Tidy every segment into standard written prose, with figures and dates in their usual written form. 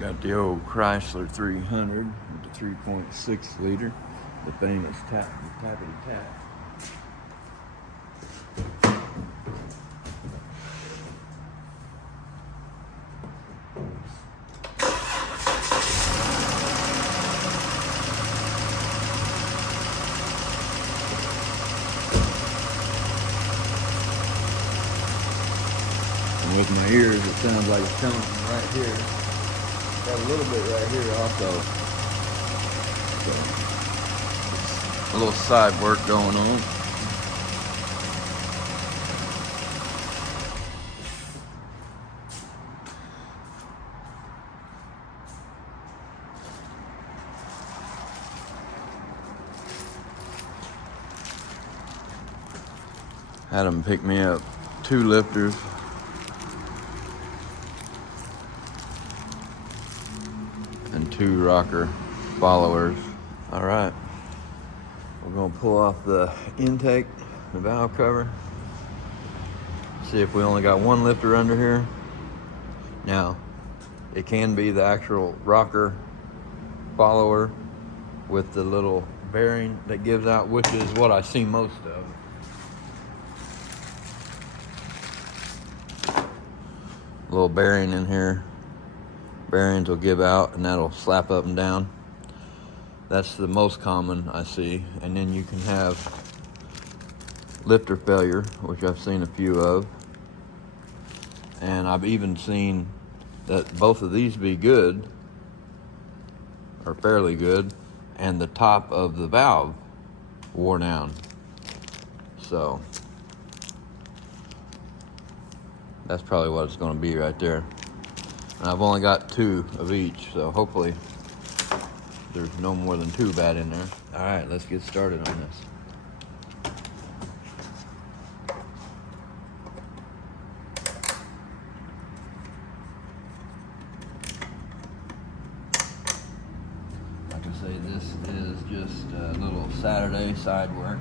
Got the old Chrysler 300 with the 3.6 liter, the famous tappity tap. And with my ears, it sounds like it's coming from right here. Got a little bit right here also. So, a little side work going on. Had them pick me up 2 lifters. And 2 rocker followers. All right, we're gonna pull off the intake, the valve cover. See if we only got 1 lifter under here. Now, it can be the actual rocker follower with the little bearing that gives out, which is what I see most of. Little bearing in here. Bearings will give out and that'll slap up and down. That's the most common I see. And then you can have lifter failure, which I've seen a few of. And I've even seen that both of these be good, or fairly good, and the top of the valve wore down. So that's probably what it's going to be right there. And I've only got 2 of each, so hopefully there's no more than 2 bad in there. All right, let's get started on this. Like I say, this is just a little Saturday side work.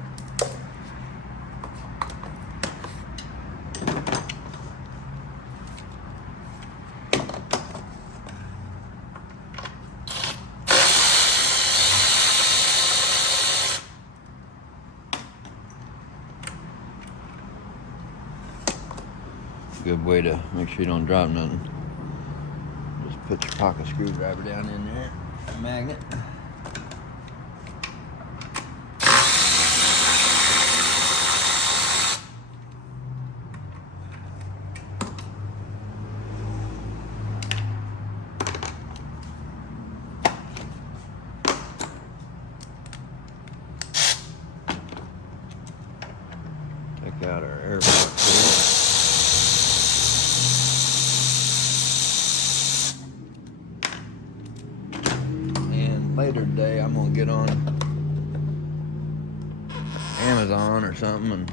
Good way to make sure you don't drop nothing. Just put your pocket screwdriver down in there, a magnet. Take out our air box here. Later today, I'm gonna get on Amazon or something and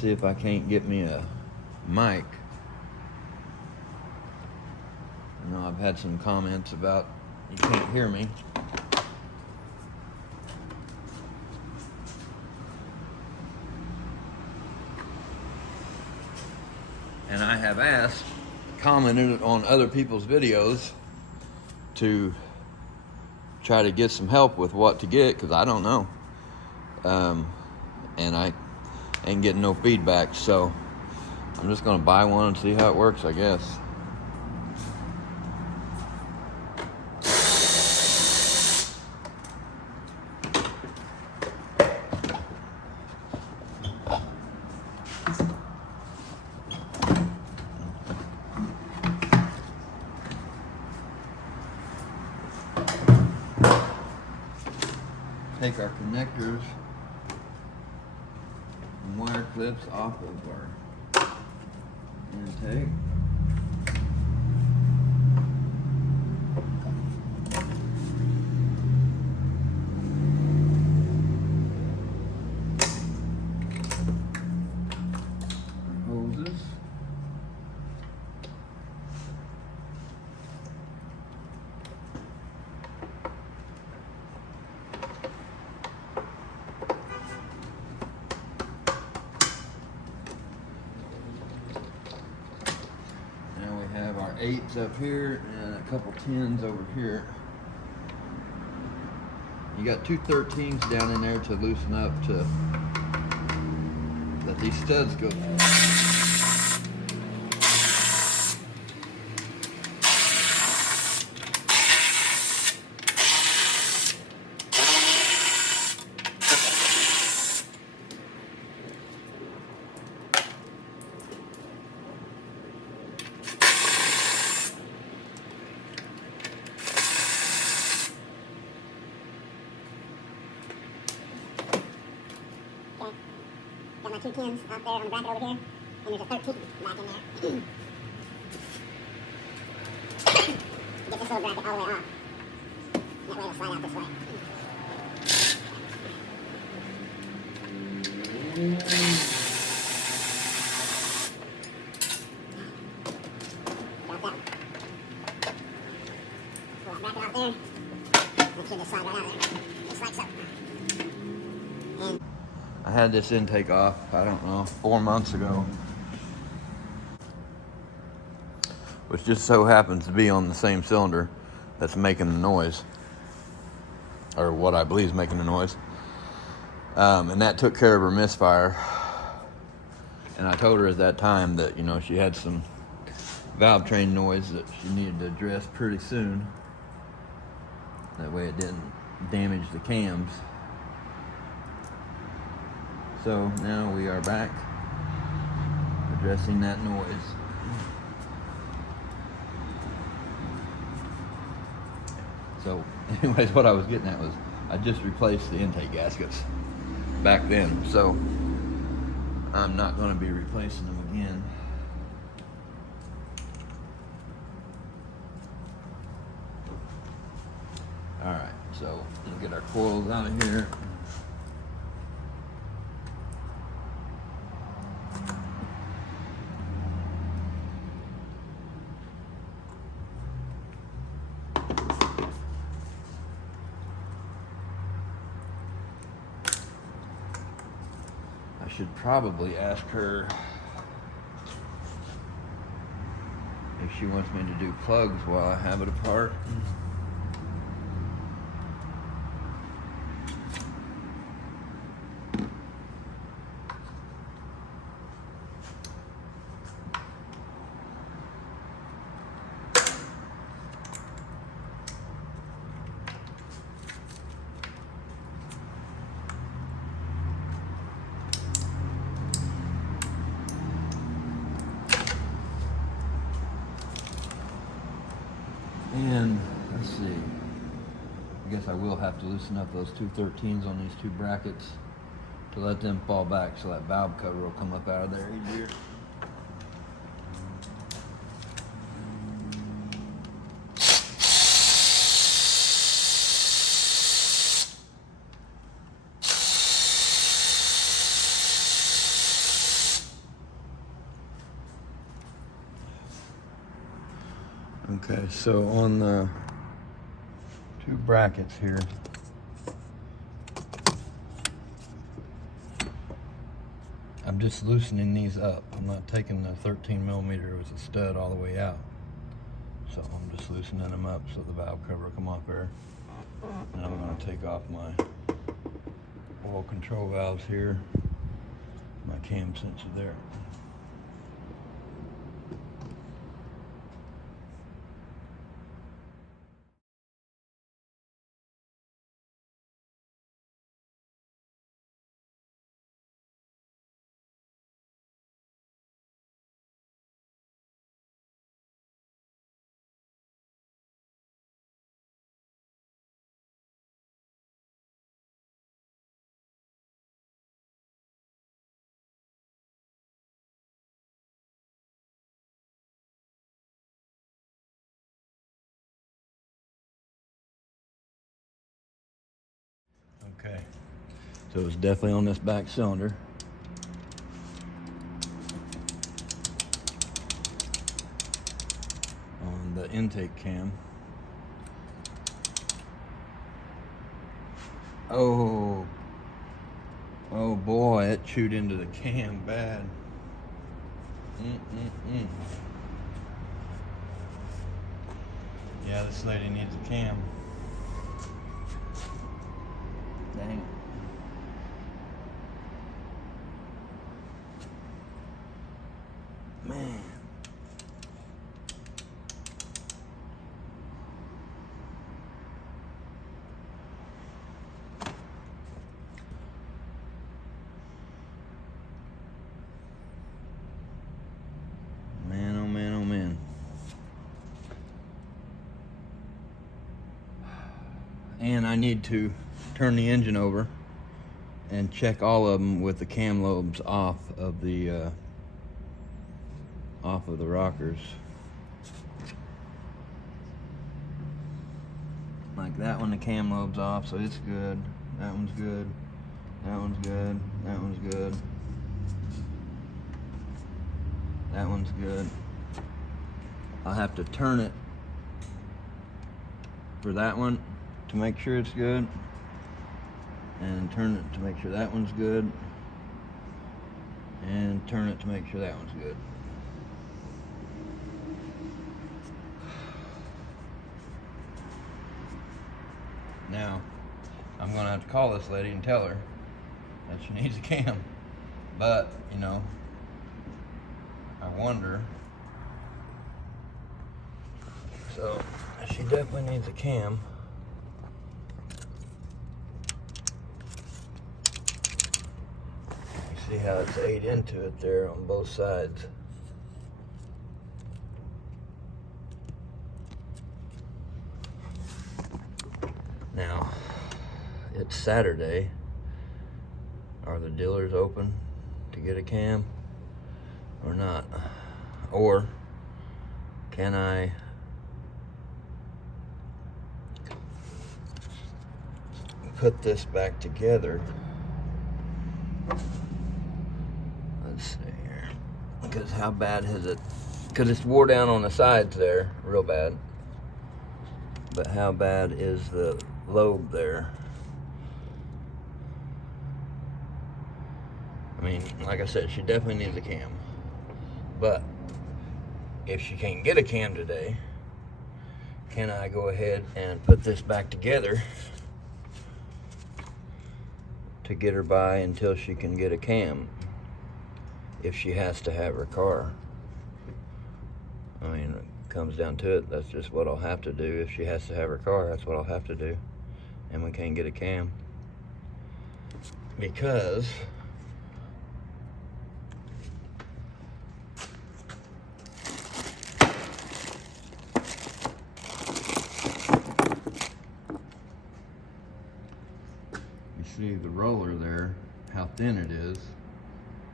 see if I can't get me a mic. I know I've had some comments about you can't hear me. And I have commented on other people's videos to try to get some help with what to get, because I don't know. And I ain't getting no feedback, so I'm just gonna buy one and see how it works, I guess. Take our connectors and wire clips off of our intake. Our hoses. intakes up here and a couple 10s over here. You got two 13s down in there to loosen up to let these studs go through. Got my two 10s out there on the bracket over here, and there's a 13 back in there. Get this little bracket all the way off. That way it'll slide out this way. Got that. Pull that bracket out there. Make sure this slide right out of there. Just like so. And I had this intake off, I don't know, 4 months ago. Which just so happens to be on the same cylinder that's making the noise. Or what I believe is making the noise. And that took care of her misfire. And I told her at that time that, you know, she had some valve train noise that she needed to address pretty soon. That way it didn't damage the cams. So now we are back addressing that noise. So anyways, what I was getting at was I just replaced the intake gaskets back then. So I'm not going to be replacing them again. All right, so we'll get our coils out of here. I should probably ask her if she wants me to do plugs while I have it apart. And let's see, I guess I will have to loosen up those two 13s on these two brackets to let them fall back so that valve cover will come up out of there easier. Okay, so on the two brackets here, I'm just loosening these up. I'm not taking the 13 millimeter with a stud all the way out. So I'm just loosening them up so the valve cover will come off there. And I'm going to take off my oil control valves here, my cam sensor there. Okay, so it's definitely on this back cylinder. On the intake cam. Oh boy, it chewed into the cam bad. this lady needs a cam. Dang it. Man. Man, oh man, oh man. And I need to turn the engine over and check all of them with the cam lobes off of the rockers. Like that one, the cam lobe's off, so it's good. That one's good. That one's good. That one's good. That one's good. I'll have to turn it for that one to make sure it's good, and turn it to make sure that one's good, and turn it to make sure that one's good. Now, I'm gonna have to call this lady and tell her that she needs a cam. But, you know, I wonder. So, she definitely needs a cam. You see how it's ate into it there on both sides. Now, it's Saturday. Are the dealers open to get a cam or not? Or can I put this back together? Let's see here. Because how bad has it? Because it's wore down on the sides there, real bad. But how bad is the lobe there? I mean, like I said, she definitely needs a cam. But if she can't get a cam today, can I go ahead and put this back together to get her by until she can get a cam, if she has to have her car? I mean, it comes down to it, that's just what I'll have to do. If she has to have her car, that's what I'll have to do. And we can't get a cam. Because you see the roller there, how thin it is.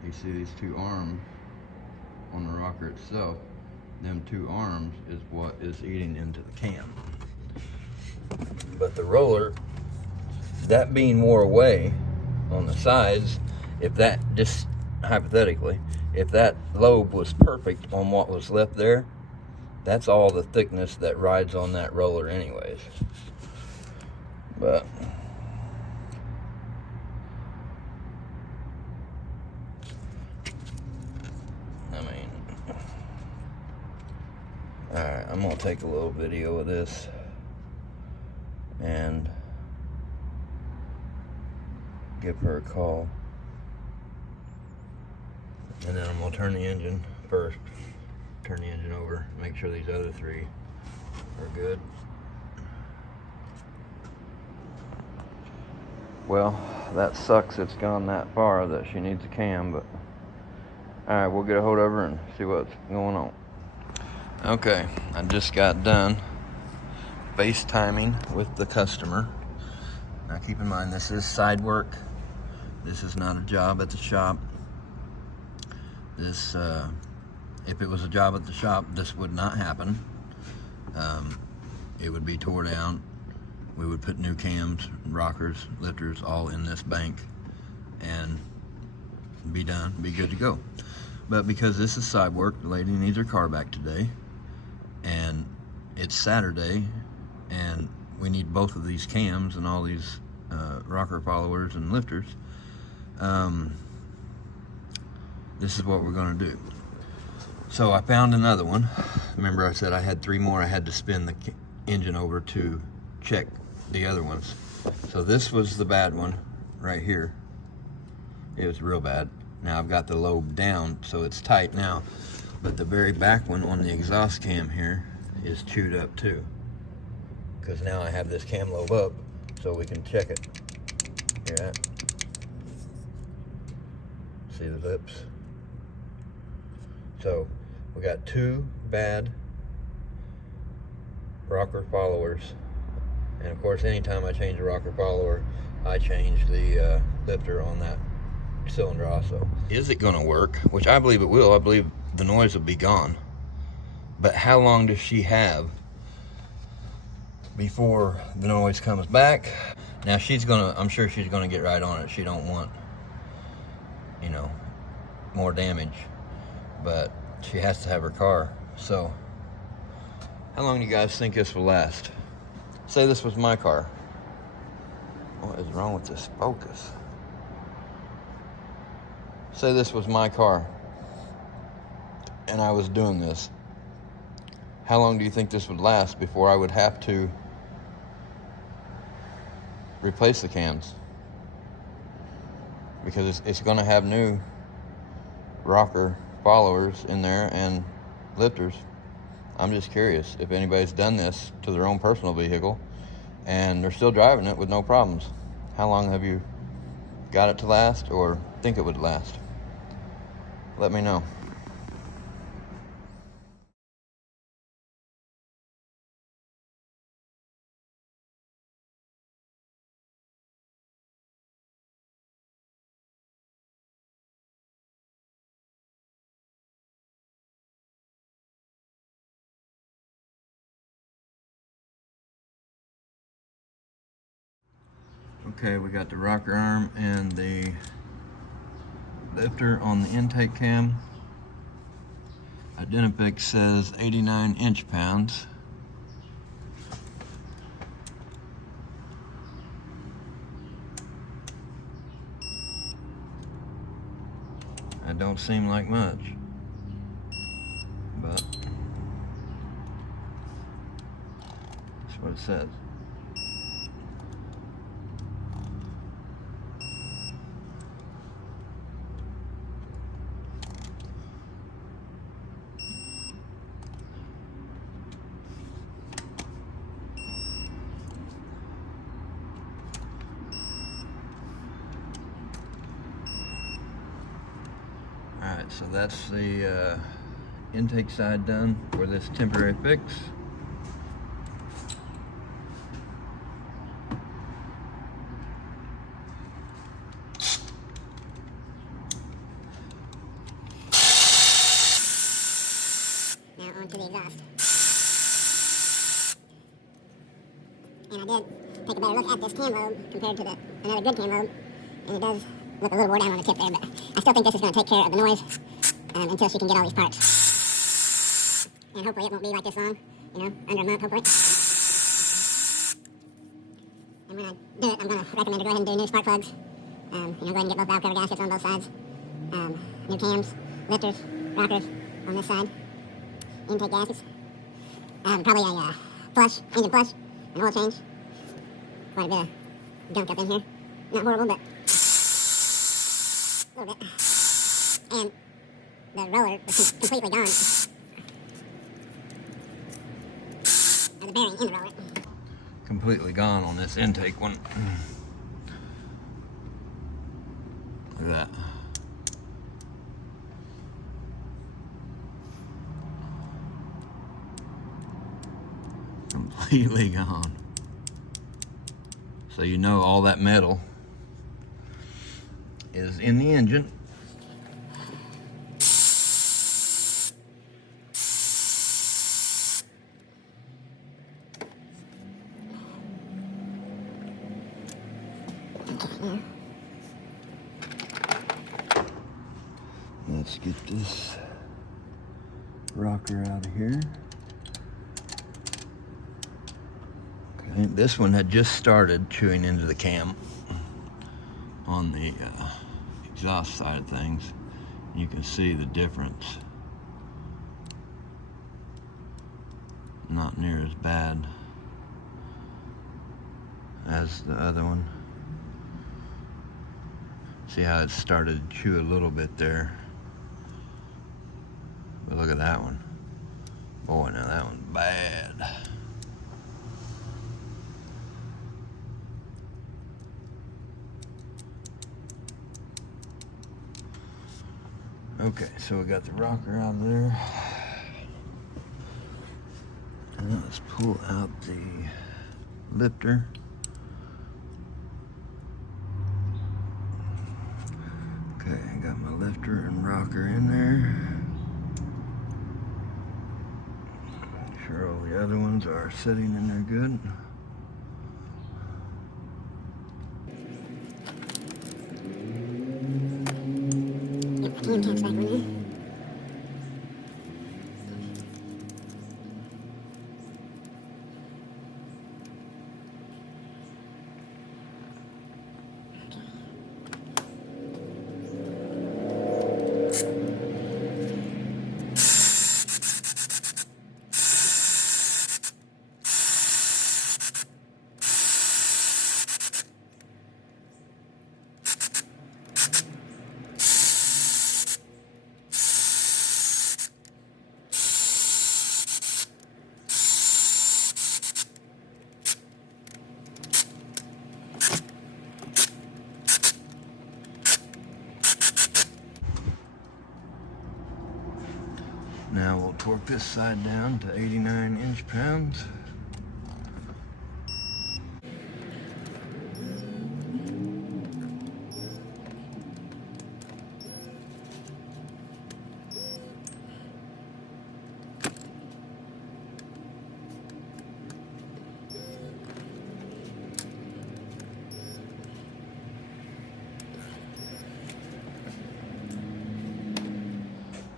You see these two arms on the rocker itself. Them two arms is what is eating into the cam. But the roller, that being wore away on the sides, if that, just hypothetically, if that lobe was perfect on what was left there, that's all the thickness that rides on that roller anyways. But I mean, alright, I'm gonna take a little video of this and give her a call, and then I'm gonna turn the engine first, turn the engine over, make sure these other three are good. Well, that sucks it's gone that far that she needs a cam, but alright, we'll get a hold of her and see what's going on. Okay, I just got done FaceTiming with the customer. Now keep in mind, this is side work. This is not a job at the shop. This, if it was a job at the shop, this would not happen. It would be tore down. We would put new cams, rockers, lifters, all in this bank and be done, be good to go. But because this is side work, the lady needs her car back today, and it's Saturday, and we need both of these cams and all these rocker followers and lifters. This is what we're gonna do. So I found another one. Remember I said I had 3 more I had to spin engine over to check the other ones. So this was the bad one right here. It was real bad. Now I've got the lobe down, so it's tight now. But the very back one on the exhaust cam here is chewed up too. Because now I have this cam lobe up, so we can check it. Hear that? See the lips? So we got two bad rocker followers. And of course, anytime I change a rocker follower, I change the lifter on that cylinder also. Is it gonna work? Which I believe it will. I believe the noise will be gone. But how long does she have before the noise comes back? Now I'm sure she's gonna get right on it. She don't want, you know, more damage, but she has to have her car. So how long do you guys think this will last? Say this was my car. What is wrong with this focus? Say this was my car and I was doing this. How long do you think this would last before I would have to replace the cams? Because it's going to have new rocker followers in there and lifters. I'm just curious if anybody's done this to their own personal vehicle and they're still driving it with no problems. How long have you got it to last or think it would last? Let me know. Okay, we got the rocker arm and the lifter on the intake cam. Identifix says 89 inch-pounds. That don't seem like much, but that's what it says. Alright, so that's the intake side done for this temporary fix. Now onto the exhaust. And I did take a better look at this cam lobe compared to another good cam lobe, and it does look a little wore down on the tip there, but I still think this is going to take care of the noise until she can get all these parts. And hopefully it won't be like this long, you know, under a month hopefully. And when I do it, I'm going to recommend to go ahead and do new spark plugs. You know, go ahead and get both valve cover gaskets on both sides. New cams, lifters, rockers on this side. Intake gaskets. Probably a engine flush, an oil change. Quite a bit of gunk up in here. Not horrible, but a little bit. And the roller is completely gone. Or the bearing in the roller. Completely gone on this intake one. Look at that. Completely gone. So you know all that metal is in the engine. Let's get this rocker out of here. Okay, this one had just started chewing into the cam on the exhaust side of things. You can see the difference. Not near as bad as the other one. See how it started to chew a little bit there. But look at that one. Boy, now that one's bad. Okay, so we got the rocker out of there. And then let's pull out the lifter. Okay, I got my lifter and rocker in there. Make sure all the other ones are sitting in there good. Yep, cam taps back on there. Now we'll torque this side down to 89 inch-pounds.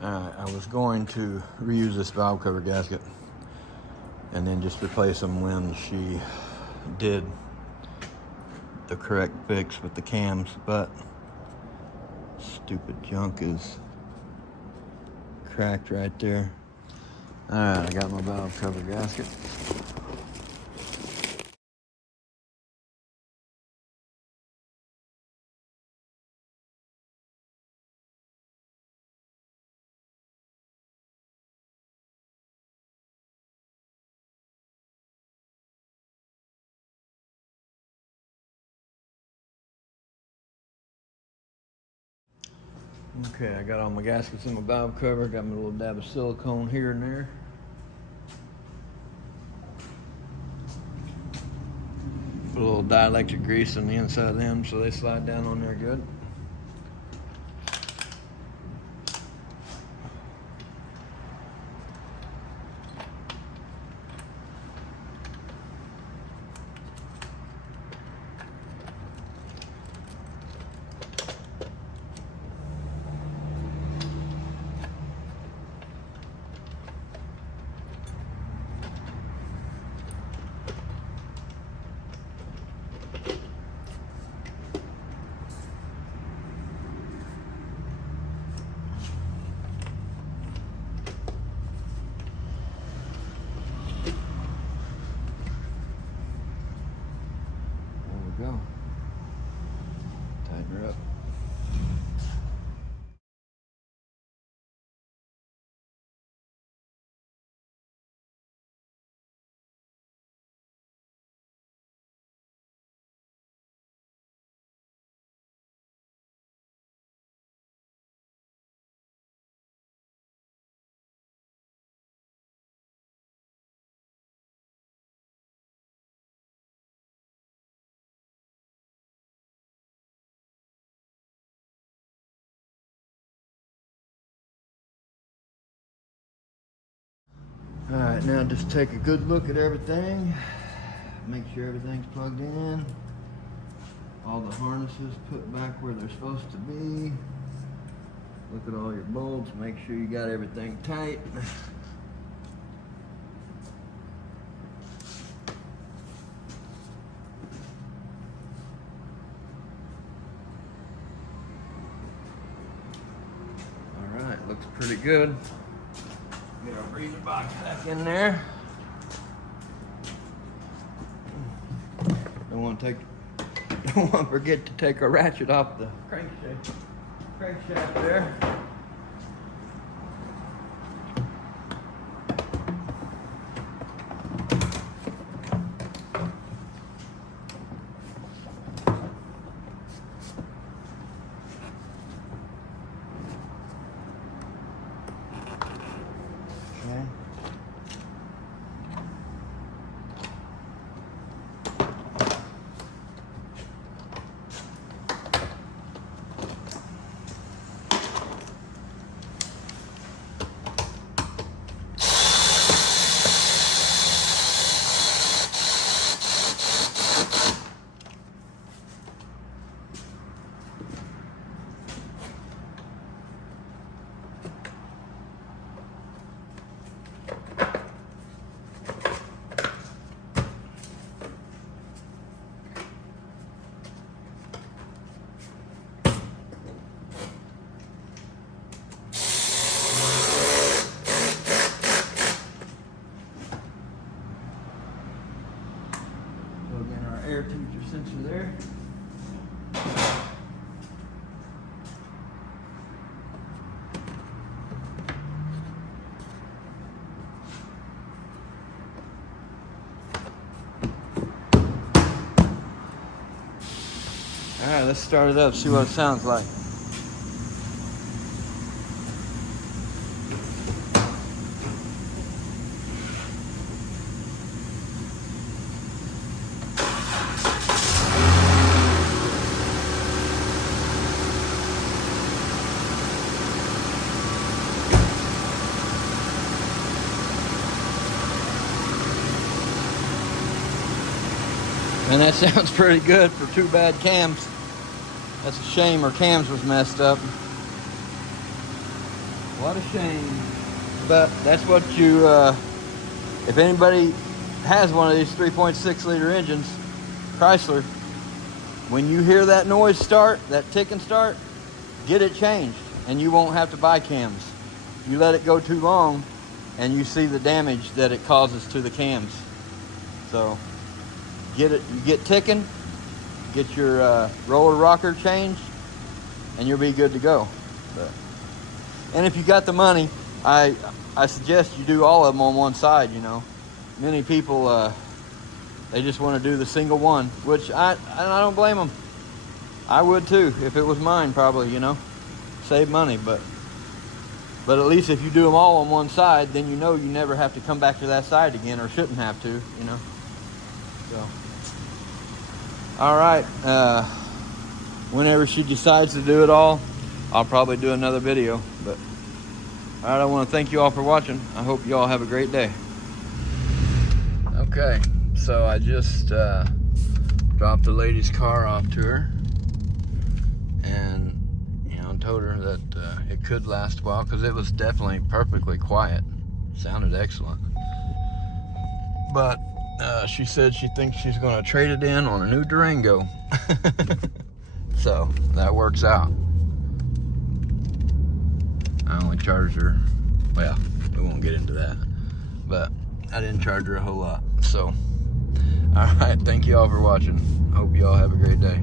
Alright, I was going to reuse this valve cover gasket and then just replace them when she did the correct fix with the cams, but stupid junk is cracked right there. Alright, I got my valve cover gasket. Okay, I got all my gaskets in my valve cover, got my little dab of silicone here and there. Put a little dielectric grease on the inside of them so they slide down on there good. Go. Tighten her up. All right, now just take a good look at everything. Make sure everything's plugged in. All the harnesses put back where they're supposed to be. Look at all your bolts, make sure you got everything tight. All right, looks pretty good. Get our breather box back in there. Don't want to forget to take our ratchet off the crankshaft there. Okay. Air temperature sensor there. All right, let's start it up, see what it sounds like. And that sounds pretty good for two bad cams. That's a shame our cams was messed up. What a shame. But that's what you, if anybody has one of these 3.6 liter engines, Chrysler, when you hear that noise start, that tick and start, get it changed and you won't have to buy cams. You let it go too long and you see the damage that it causes to the cams. So you get ticking, get your roller rocker changed, and you'll be good to go. And if you got the money, I suggest you do all of them on one side, you know. Many people, they just want to do the single one, which I don't blame them. I would too, if it was mine probably, you know. Save money, but at least if you do them all on one side, then you know you never have to come back to that side again, or shouldn't have to, you know. So, all right, whenever she decides to do it all, I'll probably do another video. But all right, I want to thank you all for watching. I hope you all have a great day. Okay, so I just dropped the lady's car off to her, and you know, told her that it could last a while because it was definitely perfectly quiet. Sounded excellent. But she said she thinks she's going to trade it in on a new Durango. So that works out. I only charged her, well, we won't get into that, but I didn't charge her a whole lot. So, all right, thank you all for watching. Hope you all have a great day.